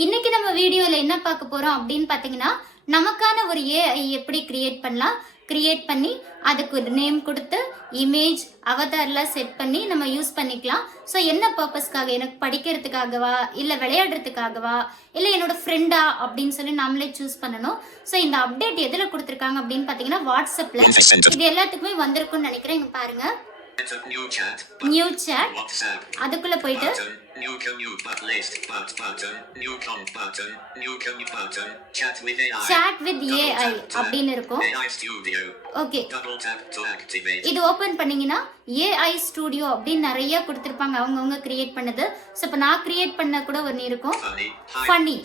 இன்னைக்கு நம்ம வீடியோல என்ன பார்க்க போறோம் அப்படின்னு பார்த்தீங்கன்னா, நமக்கான ஒரு ஏஐ எப்படி கிரியேட் பண்ணலாம். கிரியேட் பண்ணி அதுக்கு ஒரு நேம் கொடுத்து, இமேஜ், அவதார்லாம் செட் பண்ணி நம்ம யூஸ் பண்ணிக்கலாம். ஸோ என்ன பர்ப்பஸ்க்காக? எனக்கு படிக்கிறதுக்காகவா? இல்ல விளையாடுறதுக்காகவா? இல்ல என்னோட ஃப்ரெண்டா? அப்படின்னு சொல்லி நாமளே சூஸ் பண்ணணும். ஸோ இந்த அப்டேட் எதுல குடுத்துருக்காங்க அப்படின்னு பார்த்தீங்கன்னா, வாட்ஸ்அப்ல. இது எல்லாத்துக்குமே வந்திருக்கும்னு நினைக்கிறேன். இங்க பாருங்க. New chat. அதுக்குள்ள போயிட்டு New commute but list but button new com button new commute button chat with AI chat with AI அப்படின்னு இருக்கும். AI Studio okay, double tap to activate. இது ஓபன் பண்ணீங்கன்னா AI Studio அப்படின்னு நிறைய கொடுத்திருப்பாங்க, அவங்கவங்க கிரியேட் பண்ணது. ஸோ இப்போ நான் கிரியேட் பண்ண கூட ஒன்று இருக்கும், funny.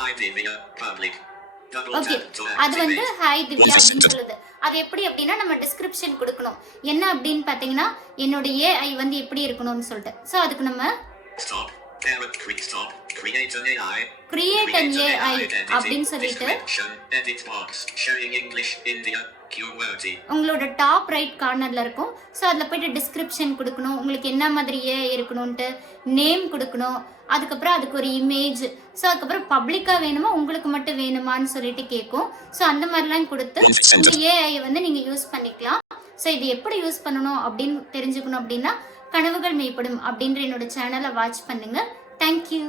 Hi Divya public. Okay, அது வந்து ஹாய் திவ்யா அப்படின்னு சொல்லுது. அது எப்படி அப்படின்னா நம்ம டிஸ்கிரிப்ஷன் கொடுக்கணும். என்ன அப்படின்னு பார்த்தீங்கன்னா, என்னோட ஏஐ வந்து எப்படி இருக்கணும்னு சொல்லிட்டு. ஸோ அதுக்கு நம்ம stop parent quick stop create an AI அப்படின்னு சொல்லிட்டு edit box showing English India QWERTY உங்களோட டாப் ரைட் கார்னர்ல இருக்கும். ஸோ அதில் போயிட்டு டிஸ்கிரிப்ஷன் கொடுக்கணும், உங்களுக்கு என்ன மாதிரி இருக்கணும்ன்ட்டு நேம் கொடுக்கணும். அதுக்கப்புறம் அதுக்கு ஒரு இமேஜ். ஸோ அதுக்கப்புறம் பப்ளிக்காக வேணுமா உங்களுக்கு மட்டும் வேணுமான்னு சொல்லிட்டு கேட்கும். ஸோ அந்த மாதிரிலாம் கொடுத்து இந்த ஏஐ வந்து நீங்கள் யூஸ் பண்ணிக்கலாம். ஸோ இது எப்படி யூஸ் பண்ணணும் அப்படின்னு தெரிஞ்சுக்கணும் அப்படின்னா, கனவுகள் மேம்படும் அப்படின்ற என்னோட சேனலை வாட்ச் பண்ணுங்க. தேங்க்யூ.